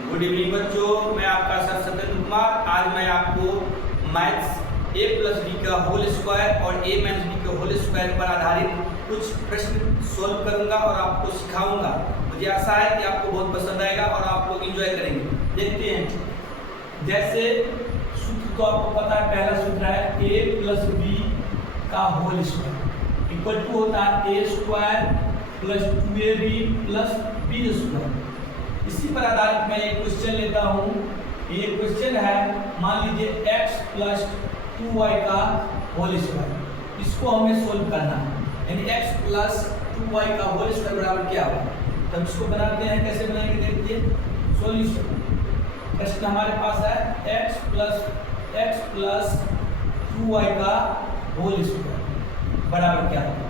Good evening बच्चों, मैं आपका सर सत्येंद्र कुमार। आज मैं आपको मैथ्स a प्लस बी का होल स्क्वायर और a माइनस बी के होल स्क्वायर पर आधारित कुछ प्रश्न सोल्व करूंगा और आपको सिखाऊंगा। मुझे आशा है कि आपको बहुत पसंद आएगा और आप लोग एंजॉय करेंगे। देखते हैं, जैसे सूत्र तो आपको पता है, पहला सूत्र है a प्लस बी का होल स्क्वायर इक्वल टू होता है a square plus 2ab plus b square. इसी पर आधारित मैं एक क्वेश्चन लेता हूँ। ये क्वेश्चन है, मान लीजिए x प्लस 2y का होल स्क्वायर, इसको हमें सोल्व करना है। यानी x प्लस 2y का होल स्क्वायर बराबर क्या होगा। तब इसको बनाते हैं, कैसे बनाएंगे देखिए। सॉल्यूशन प्रश्न हमारे पास है x प्लस 2y का होल स्क्वायर बराबर क्या होगा।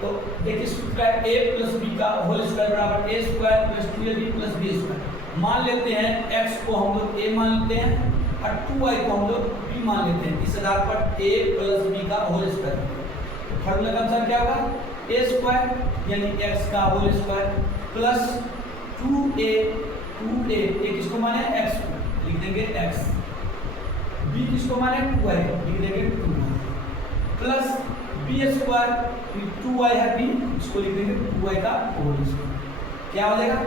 तो देखिए सूत्र है a प्लस बी का होल स्क्वायर बराबर a square plus 2ab plus b square. मान लेते हैं x को हम लोग a मान लेते हैं और 2y को हम लोग b मान लेते हैं। इस आधार पर a प्लस b का होल स्क्वायर, फॉर्मूला का अनुसार क्या होगा, a स्क्वायर यानी x का होल स्क्वायर प्लस 2a किसको माने x को लिख देंगे x, b किसको माने 2y लिख देंगे 2 प्लस बी स्क्वायर, 2y है b, इसको लिख देंगे 2y का होल स्क्वायर। क्या हो जाएगा,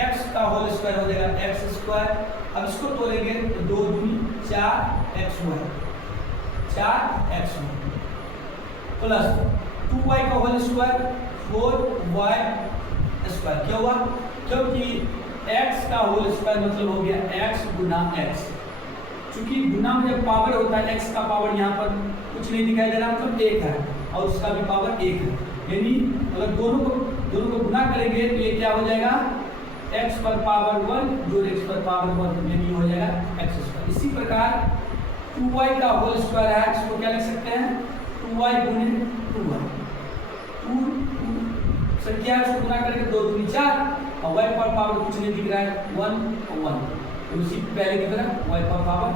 x का होल स्क्वायर हो जाएगा x स्क्वायर। अब इसको तोड़ेंगे तो 2 दूनी 4xy प्लस 2y का होल स्क्वायर 4y स्क्वायर। क्या हुआ, क्योंकि x का होल स्क्वायर मतलब हो गया x गुना x। चूंकि गुना में जब पावर होता है, x का पावर यहाँ पर कुछ नहीं दिखाई दे रहा, मतलब 1 है और उसका भी पावर 1 है। यानी अगर दोनों को गुना करेंगे तो ये क्या हो जाएगा, x पर पावर 1 जोड़ x पर पावर 1 यानी हो जाएगा x स्क्वायर। इसी प्रकार 2y का होल स्क्वायर है, इसको क्या लिख सकते हैं 2y गुने 2y, 2 संख्या है उसको गुना करके 2 दूनी 4 और y पर पावर कुछ नहीं दिख रहा है 1 और 1, तो उसी पहले की तरह y पर पावर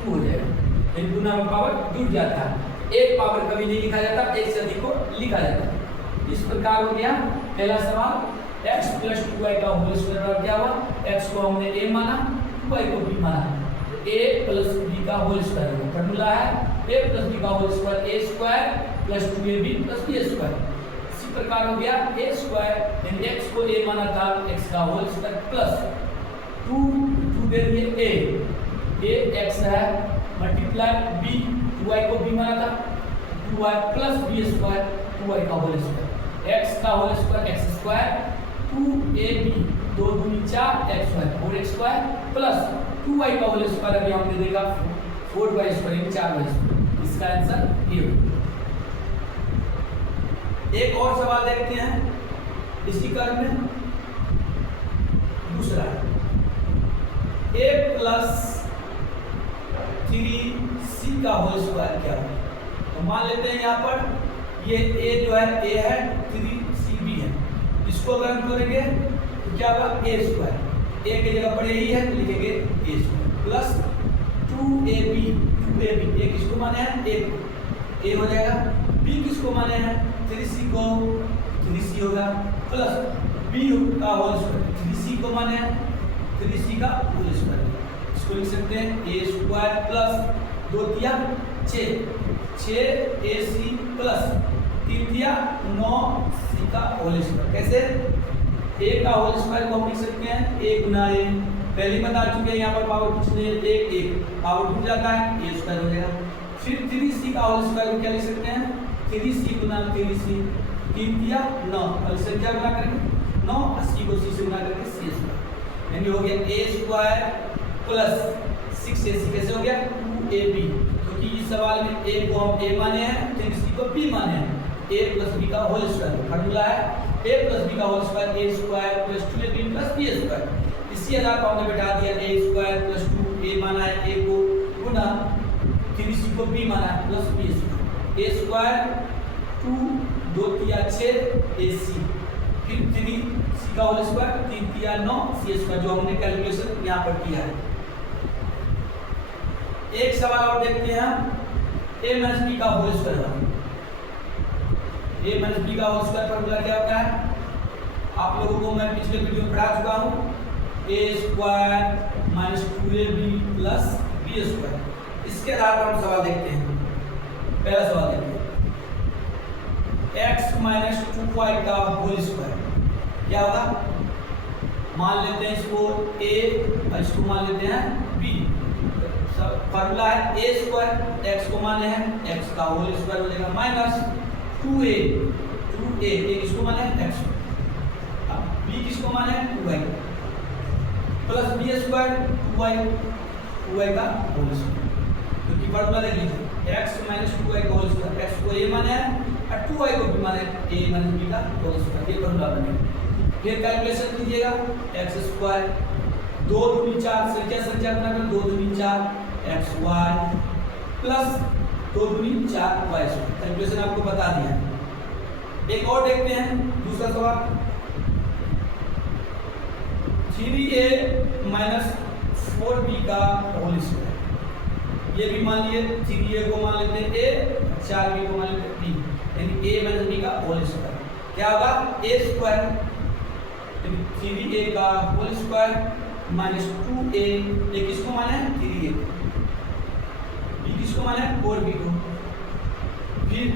2 हो जाएगा। यानी गुना में पावर जुड़ जाता है, एक पावर कभी नहीं लिखा जाता, एक से अधिक को लिखा जाता है। इस प्रकार हो गया पहला सवाल। x प्लस 2y का होल स्क्वायर क्या हुआ, x को हमने a माना, 2y को b माना, a प्लस b का होल स्क्वायर होगा। फॉर्मूला है a प्लस b का whole square a square plus 2ab plus b square. इसी प्रकार हो गया a स्क्वायर यानी x को a माना था, x का होल स्क्वायर प्लस 2 दे दिए a x है मल्टीप्लाई b, 2y को b माना था, 2y plus b square 2y का होल स्क्वायर, x का whole square x square 2ab 2 दूनी 4xy 4x square plus 2y का होल स्क्वायर अभी हमने देखा 4y स्क्वायर यानी 4y स्क्वायर। इसका आंसर ये होगा। एक और सवाल देखते हैं इसी क्रम में। दूसरा a प्लस 3c का होल स्क्वायर क्या है। तो मान लेते हैं यहाँ पर ये a जो है a है, 3cb है, इसको अगर हम करेंगे तो क्या होगा a स्क्वायर, a की जगह पर यही है लिखेंगे a square plus 2ab a किसको माने हैं a हो जाएगा, b किसको माने हैं 3c को 3c होगा प्लस b का होल स्क्वायर 3c को माने हैं 3c का होल स्क्वायर। इसको लिख सकते हैं a स्क्वायर प्लस 2 तिया 6ac प्लस 3 तिया 9c का होल स्क्वायर। कैसे, a का होल स्क्वायर को हम लिख सकते हैं a गुना a, पहले बता चुके हैं यहाँ पर पावर कुछ नहीं है, एक पावर जुड़ जाता है a स्क्वायर हो जाएगा। फिर 3c का होल स्क्वायर को क्या लिख सकते हैं 3c गुना 3c, 3 तिया 9 और संख्या गुना करेंगे 9 80 को c से गुना करके c स्क्वायर यानी हो गया a स्क्वायर प्लस 6ac। कैसे हो गया 2ab, क्योंकि इस सवाल में a को हम a माने हैं, 3c को b माने हैं, a प्लस b का होल स्क्वायर। फॉर्मूला है a प्लस b का whole square a square plus 2ab plus b square. इसी आधार पर हमने बैठा दिया a स्क्वायर प्लस 2a माना है a को गुना 3c को b माना है plus b square, a square 2 2 तिया 6ac, फिर 3c का होल स्क्वायर 3 तिया 9 c स्क्वायर, जो हमने कैलकुलेशन यहाँ पर किया है। एक सवाल और देखते हैं, a माइनस b का whole square. a minus b का होल स्क्वायर फॉर्मूला क्या होता है, आप लोगों को मैं पिछले वीडियो में पढ़ा चुका हूँ। A square minus 2ab plus B square. इसके आधार पर हम सवाल देखते हैं। पहला सवाल देखते हैं, x माइनस 2y का होल स्क्वायर क्या होगा? मान लेते हैं इसको a और इसको मान लेते हैं b। फॉर्मूला है ए स्क्वायर, एक्स को माने हैं एक्स का होल स्क्वायर हो जाएगा माइनस 2a ए किसको माने हैं एक्स, अब b किसको माने हैं 2y plus B square 2y का होल स्क्वायर। क्योंकि फॉर्मूला देख लीजिए x माइनस 2y का होल स्क्वायर, x को a माने हैं और 2y को भी माने a माइनस b का होल स्क्वायर, ये फॉर्मूला बनेगा। फिर कैलकुलेशन कीजिएगा, एक्स स्क्वायर 2 दूनी 4 संख्या अपना कर 2 दूनी 4 एक्स वाई प्लस 2 दूनी 4 वाई स्क्वायर। कैलकुलेशन आपको बता दिया। एक और देखते हैं दूसरा सवाल, 3a माइनस 4b का होल स्क्वायर। ये भी मान लिए 3a को मान लेते हैं a, 4b को मान लेते हैं b, यानी a माइनस b का होल स्क्वायर क्या होगा? a स्क्वायर 3a का होल स्क्वायर माइनस 2a, ये किसको माने हैं 3a, b किसको माने हैं 4b को, फिर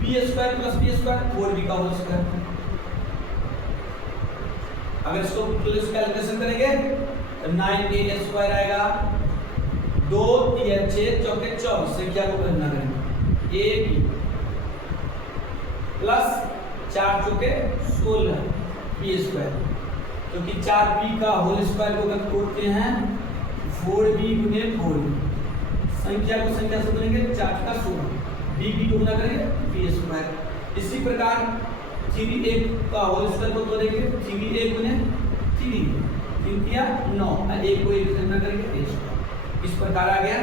b square plus b square 4b का होल स्क्वायर। अगर इसको कैलकुलेशन करेंगे तो 9a स्क्वायर आएगा, 2 3 6 चौके 24 संख्या को गणना करेंगे a b प्लस 4 चौके 16 बी स्क्वायर, क्योंकि 4b का होल स्क्वायर को अगर तोड़ते हैं 4b गुने 4b, संख्या को संख्या से गुनेंगे 4 का 16, b को गुना करेंगे बी स्क्वायर। इसी प्रकार 3a का होल स्क्वायर को तोड़ेंगे 3a गुने 3, 3 या 9 और a को 1 से गुना करेंगे a स्क्वायर। इस प्रकार आ गया।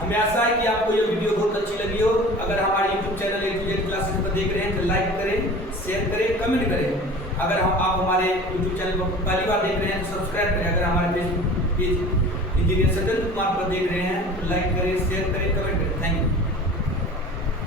हमें आशा है कि आपको ये वीडियो बहुत अच्छी लगी हो। अगर हमारे YouTube चैनल A2Z क्लासेस पर देख रहे हैं तो लाइक करें, शेयर करें, कमेंट करें। अगर आप हमारे YouTube चैनल को पहली बार देख रहे हैं तो सब्सक्राइब करें। अगर हमारे Facebook page engineer Sajjan Kumar पर देख रहे हैं तो लाइक करें, शेयर करें, कमेंट करें। Thank you.